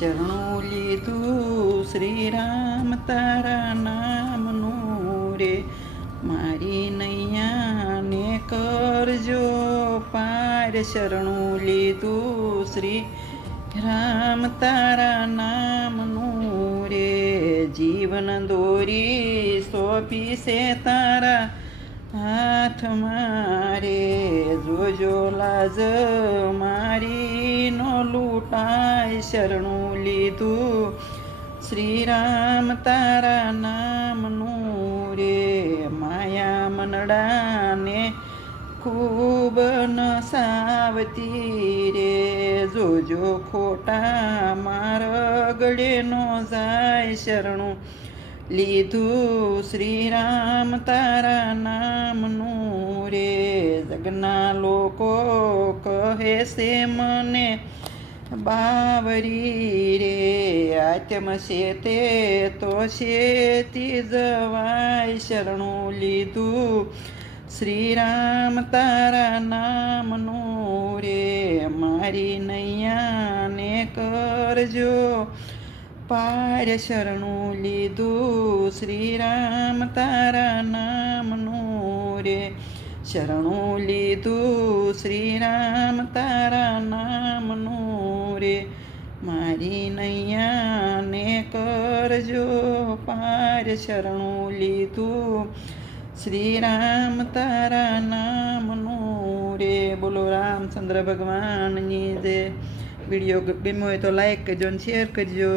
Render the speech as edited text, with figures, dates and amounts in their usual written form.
શરણું લીધું શ્રી રામ તારા નામનું રે, મારી નૈયાને કરજો પાર. શરણું લીધું શ્રી રામ તારા નામનું રે, જીવન દોરી સોંપી છે તારા હાથ મારે. જોજો લાજ મારી નો લૂંટાય. શરણું લીધું શ્રી રામ તારા નામનું રે, માયા મનડાને ખૂબ નસાવતી રે. જોજો ખોટા મારગડે નો જાય. શરણું લીધું શ્રી રામ તારા નામનું રે, જગના લોકો કહે છે મને બાવરી રે. આત્મ છે તે તો શેતી જવાય. શરણું લીધું શ્રી રામ તારા નામનું રે, મારી નૈયાને કરજો પાર. શરણું લીધું શ્રી રામ તારા નામનું રે, શરણું લીધું શ્રી રામ તારા નામનું રે, મારી નૈયાને કરજો પાર. શરણું લીધું શ્રી રામ તારા નામનું રે. બોલો રામચંદ્ર ભગવાનની જય. વિડીયો ગમ્યો હોય તો લાઈક કરજો અને શેર કરજો.